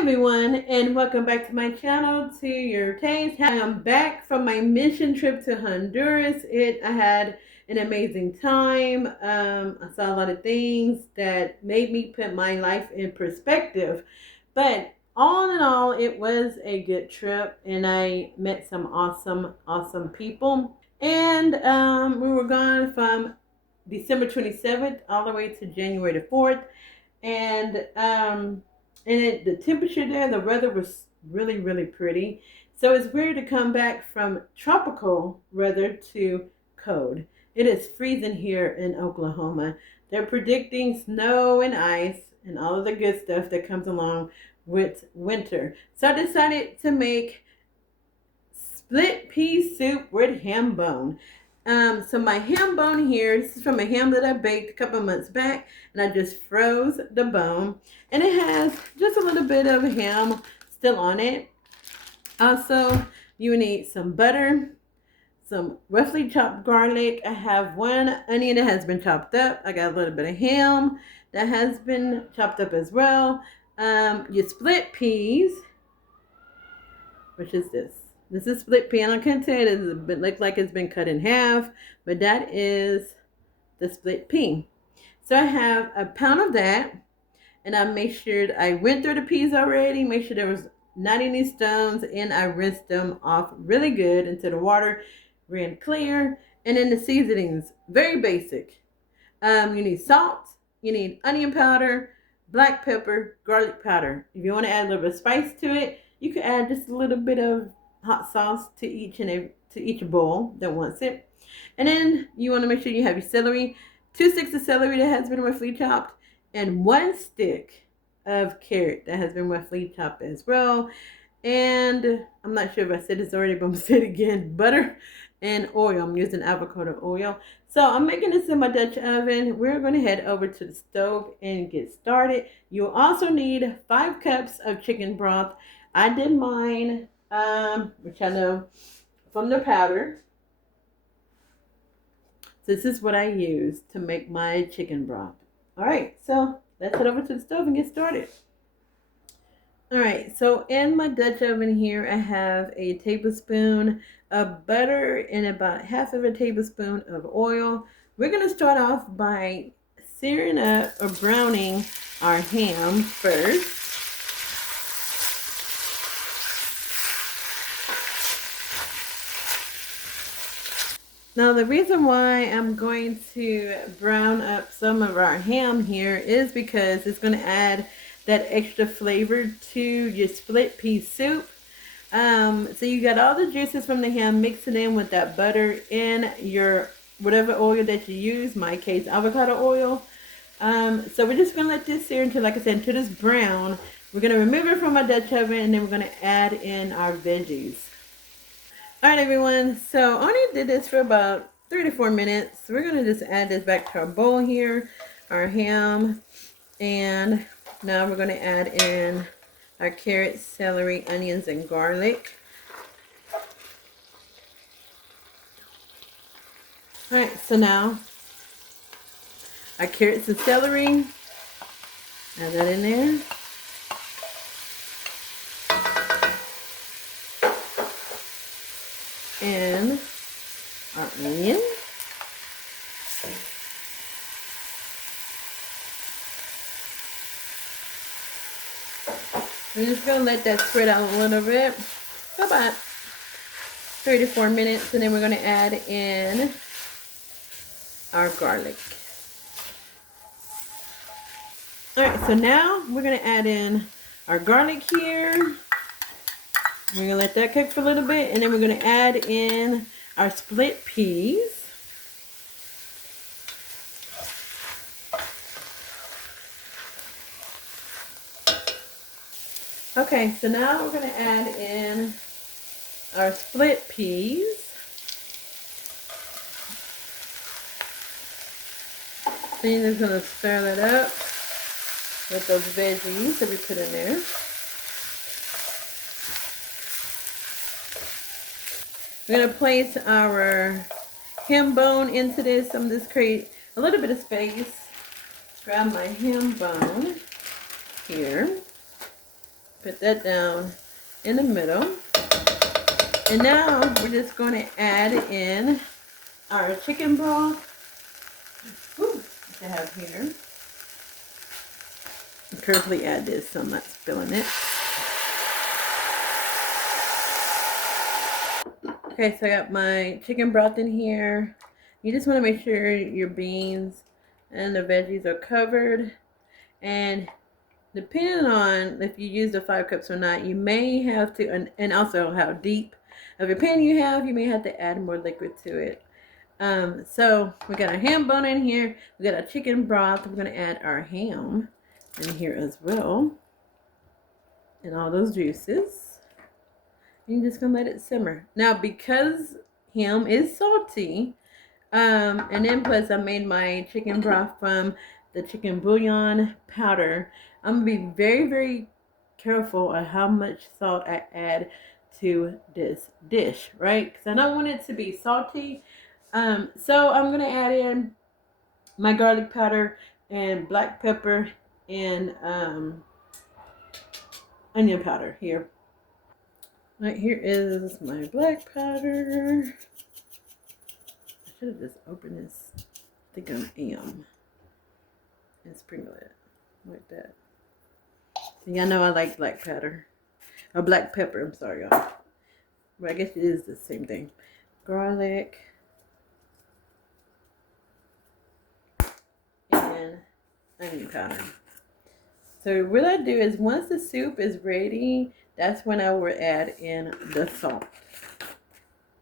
Everyone, and welcome back to my channel, to your taste. I am back from my mission trip to Honduras. I had an amazing time. I saw a lot of things that made me put my life in perspective. But all in all, it was a good trip, and I met some awesome people. And we were gone from December 27th all the way to January the 4th. And the temperature there, the weather was really pretty. So it's weird to come back from tropical weather to cold. It is freezing here in Oklahoma. They're predicting snow and ice and all of the good stuff that comes along with winter. So I decided to make split pea soup with ham bone. So my ham bone here, this is from a ham that I baked a couple months back, and I just froze the bone, and it has just a little bit of ham still on it. Also, you need some butter, some roughly chopped garlic. I have one onion that has been chopped up. I got a little bit of ham that has been chopped up as well. Your split peas, which is this. This is split pea, and I can tell it look like it's been cut in half, but that is the split pea. So I have a pound of that, and I make sure I went through the peas already, make sure there was not any stones, and I rinsed them off really good until the water ran clear. And then the seasonings, very basic. You need salt, you need onion powder, black pepper, garlic powder. If you want to add a little bit of spice to it, you can add just a little bit of hot sauce to each bowl that wants it. And then you want to make sure you have your celery, 2 sticks of celery that has been roughly chopped, and 1 stick of carrot that has been roughly chopped as well. And I'm not sure if I said this already, but I'm gonna say it again: butter and oil. I'm using avocado oil. So I'm making this in my Dutch oven. We're going to head over to the stove and get started. You'll also need 5 cups of chicken broth. I did mine, which I know from the powder. This is what I use to make my chicken broth. All right, so let's head over to the stove and get started. All right, so in my Dutch oven here, I have a tablespoon of butter and about half of a tablespoon of oil. We're going to start off by searing up or browning our ham first. Now, the reason why I'm going to brown up some of our ham here is because it's going to add that extra flavor to your split pea soup. So you got all the juices from the ham, mix it in with that butter in your whatever oil that you use, my case avocado oil. So we're just going to let this sear until, like I said, until it's brown. We're going to remove it from our Dutch oven, and then we're going to add in our veggies. All right, everyone, so I only did this for about 3 to 4 minutes. We're going to just add this back to our bowl here, our ham, and now we're going to add in our carrots, celery, onions, and garlic. All right, so now our carrots and celery, add that in there. And our onion. We're just going to let that spread out a little bit for about 3 to 4 minutes, and then we're going to add in our garlic. All right, so now we're going to add in our garlic here. We're going to let that cook for a little bit, and then we're going to add in our split peas. Okay, so now we're going to add in our split peas. So you're just going to stir that up with those veggies that we put in there. We're going to place our ham bone into this. I'm just create a little bit of space. Grab my ham bone here. Put that down in the middle. And now we're just going to add in our chicken broth. That I have here. Carefully add this so I'm not spilling it. Okay, so I got my chicken broth in here. You just want to make sure your beans and the veggies are covered. And depending on if you use the 5 cups or not, you may have to, and also how deep of a pan you have, you may have to add more liquid to it. So we got our ham bone in here. We got our chicken broth. We're going to add our ham in here as well. And all those juices. You're just going to let it simmer. Now, because ham is salty, and then plus I made my chicken broth from the chicken bouillon powder, I'm going to be very, very careful on how much salt I add to this dish, right? Because I don't want it to be salty. So I'm going to add in my garlic powder and black pepper and onion powder here. Right, here is my black powder. I should have just opened this. I think I am. And sprinkle it like that. Y'all know I like black powder. Or black pepper, I'm sorry, y'all. But I guess it is the same thing. Garlic. And onion powder. So what I do is once the soup is ready, that's when I will add in the salt.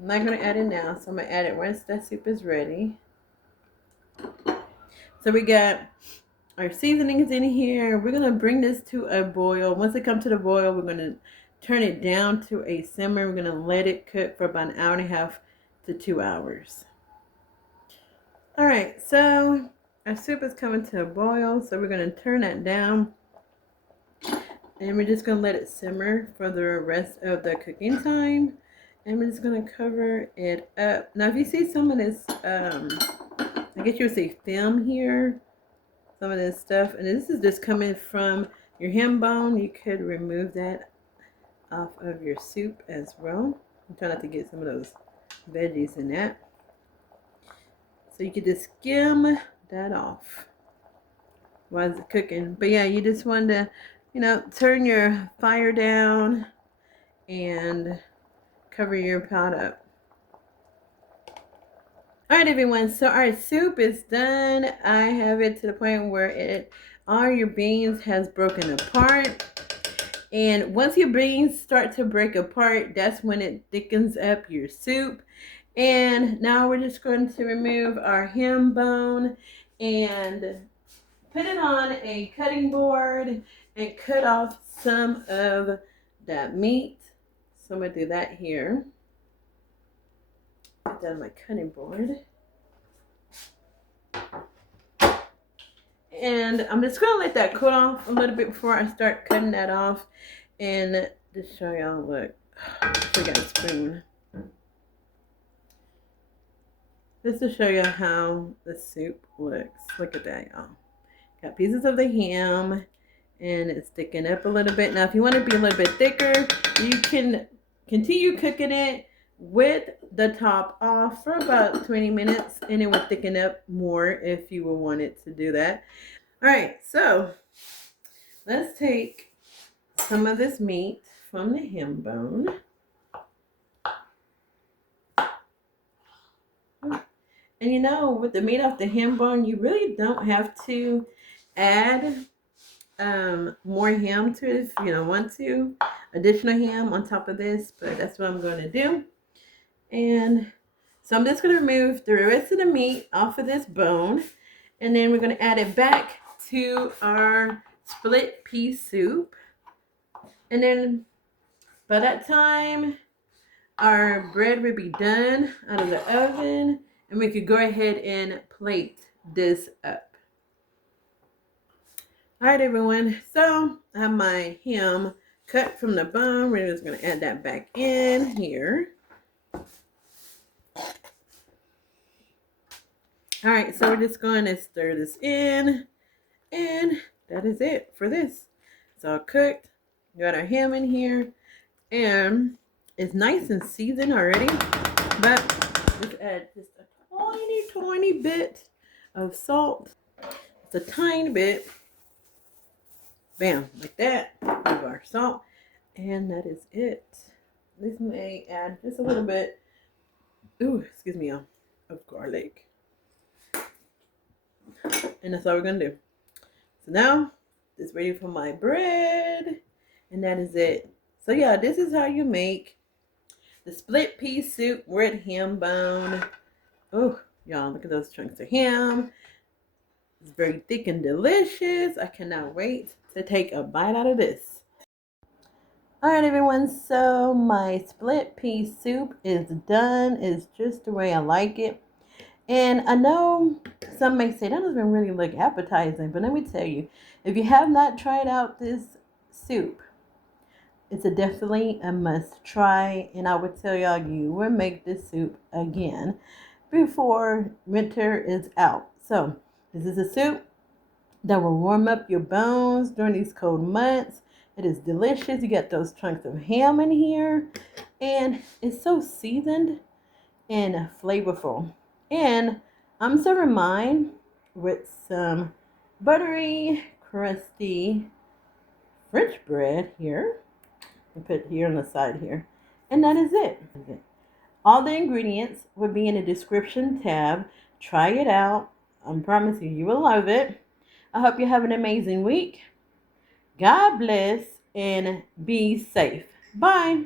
I'm not going to add it now, so I'm going to add it once that soup is ready. So we got our seasonings in here. We're going to bring this to a boil. Once it comes to the boil, we're going to turn it down to a simmer. We're going to let it cook for about 1.5 hours to 2 hours. All right, so our soup is coming to a boil, so we're going to turn that down. And we're just going to let it simmer for the rest of the cooking time. And we're just going to cover it up. Now, if you see some of this, I guess you would say film here. Some of this stuff. And this is just coming from your ham bone. You could remove that off of your soup as well. I'm trying not to get some of those veggies in that. So you could just skim that off while it's cooking. But yeah, you just want to, you know, turn your fire down and cover your pot up. All right, everyone. So our soup is done. I have it to the point where all your beans has broken apart. And once your beans start to break apart, that's when it thickens up your soup. And now we're just going to remove our ham bone and put it on a cutting board and cut off some of that meat. So I'm going to do that here. Put that on my cutting board. And I'm just going to let that cool off a little bit before I start cutting that off. And just show y'all, look. I got a spoon. Just to show you how the soup looks. Look at that, y'all. Got pieces of the ham, and it's thickened up a little bit. Now, if you want to be a little bit thicker, you can continue cooking it with the top off for about 20 minutes, and it will thicken up more if you would want it to do that. All right, so let's take some of this meat from the ham bone. And you know, with the meat off the ham bone, you really don't have to add more ham to it if you don't want to. Additional ham on top of this, but that's what I'm going to do. And so I'm just going to remove the rest of the meat off of this bone. And then we're going to add it back to our split pea soup. And then by that time, our bread will be done out of the oven. And we could go ahead and plate this up. All right, everyone. So I have my ham cut from the bone. We're just going to add that back in here. All right, so we're just going to stir this in. And that is it for this. It's all cooked. We got our ham in here, and it's nice and seasoned already. But let's add just a tiny bit of salt. It's a tiny bit. Bam, like that. Of our salt, and that is it. This may add just a little bit. Ooh, excuse me, of garlic, and that's all we're gonna do. So now it's ready for my bread, and that is it. So yeah, this is how you make the split pea soup with ham bone. Oh, y'all, look at those chunks of ham. It's very thick and delicious. I cannot wait to take a bite out of this. All right, everyone, so my split pea soup is done. It's just the way I like it. And I know some may say that doesn't really look appetizing, but let me tell you, if you have not tried out this soup, it's definitely a must try. And I would tell y'all you will make this soup again before winter is out. So this is a soup that will warm up your bones during these cold months. It is delicious. You got those chunks of ham in here, and it's so seasoned and flavorful. And I'm serving mine with some buttery, crusty French bread here. I put here on the side here. And that is it. All the ingredients will be in the description tab. Try it out. I promise you, you will love it. I hope you have an amazing week. God bless and be safe. Bye.